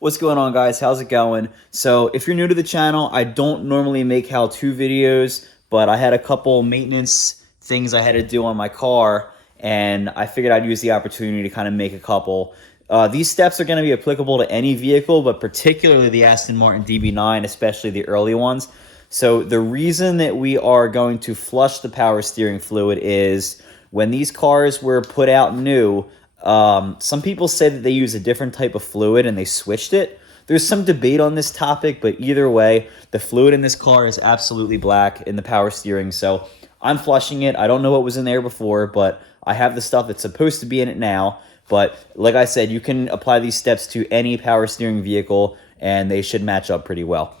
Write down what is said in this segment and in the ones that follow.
What's going on, guys? How's it going? So if you're new to the channel, I don't normally make how-to videos, but I had a couple maintenance things I had to do on my car, and I figured I'd use the opportunity to kind of make a couple. These steps are going to be applicable to any vehicle, but particularly the Aston Martin DB9, especially the early ones. So the reason that we are going to flush the power steering fluid is when these cars were put out new, some people say that they use a different type of fluid and they switched it. There's some debate on this topic, but either way, the fluid in this car is absolutely black in the power steering. So I'm flushing it. I don't know what was in there before, but I have the stuff that's supposed to be in it now. But like I said, you can apply these steps to any power steering vehicle and they should match up pretty well.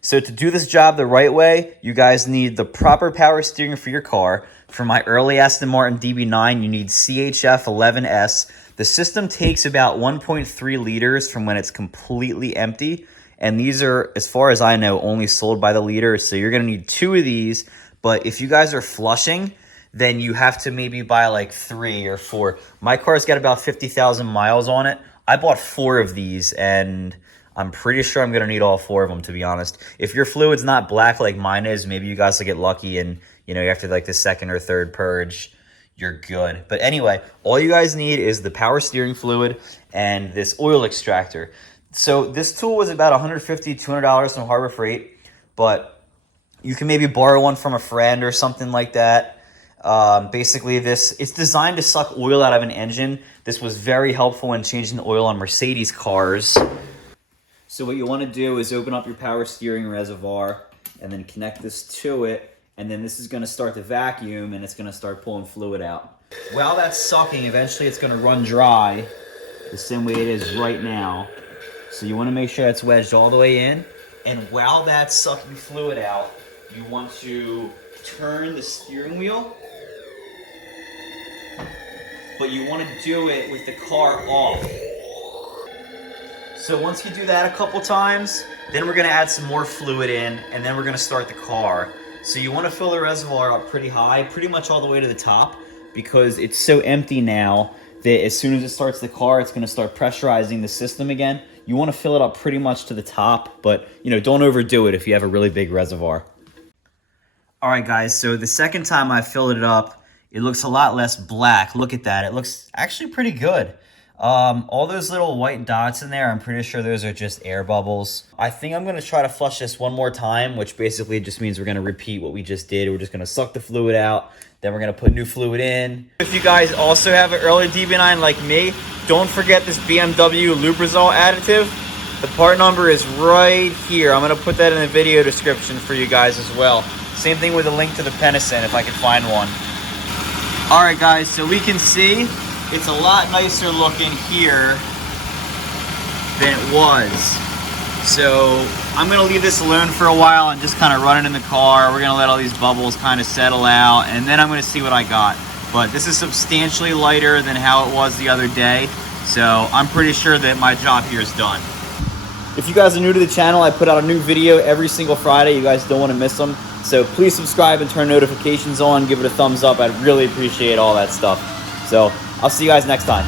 So to do this job the right way, you guys need the proper power steering for your car. For my early Aston Martin DB9, you need CHF11S. The system takes about 1.3 liters from when it's completely empty. And these are, as far as I know, only sold by the liter. So you're going to need 2 of these. But if you guys are flushing, then you have to maybe buy like 3 or 4. My car's got about 50,000 miles on it. I bought 4 of these, and I'm pretty sure I'm going to need all 4 of them, to be honest. If your fluid's not black like mine is, maybe you guys will get lucky and, you know, after like the second or third purge, you're good. But anyway, all you guys need is the power steering fluid and this oil extractor. So this tool was about $150, $200 from Harbor Freight, but you can maybe borrow one from a friend or something like that. Basically, it's designed to suck oil out of an engine. This was very helpful in changing the oil on Mercedes cars. So what you want to do is open up your power steering reservoir and then connect this to it. And then this is going to start to vacuum and it's going to start pulling fluid out. While that's sucking, eventually it's going to run dry the same way it is right now. So you want to make sure it's wedged all the way in. And while that's sucking fluid out, you want to turn the steering wheel. But you want to do it with the car off. So once you do that a couple times, then we're going to add some more fluid in, and then we're going to start the car. So you want to fill the reservoir up pretty high, pretty much all the way to the top, because it's so empty now that as soon as it starts the car, it's going to start pressurizing the system again. You want to fill it up pretty much to the top, but you know, don't overdo it if you have a really big reservoir. All right, guys, so the second time I filled it up, it looks a lot less black. Look at that. It looks actually pretty good. All those little white dots in there, I'm pretty sure those are just air bubbles. I think I'm going to try to flush this one more time, which basically just means we're going to repeat what we just did. We're just going to suck the fluid out, then we're going to put new fluid in. If you guys also have an early DB9 like me, don't forget this BMW Lubrizol additive. The part number is right here. I'm going to put that in the video description for you guys as well. Same thing with a link to the Penison if I can find one. All right, guys, so we can see it's a lot nicer looking here than it was. So I'm going to leave this alone for a while and just kind of run it in the car. We're going to let all these bubbles kind of settle out, and then I'm going to see what I got. But this is substantially lighter than how it was the other day. So I'm pretty sure that my job here is done. If you guys are new to the channel, I put out a new video every single Friday. You guys don't want to miss them. So please subscribe and turn notifications on. Give it a thumbs up. I'd really appreciate all that stuff. So I'll see you guys next time.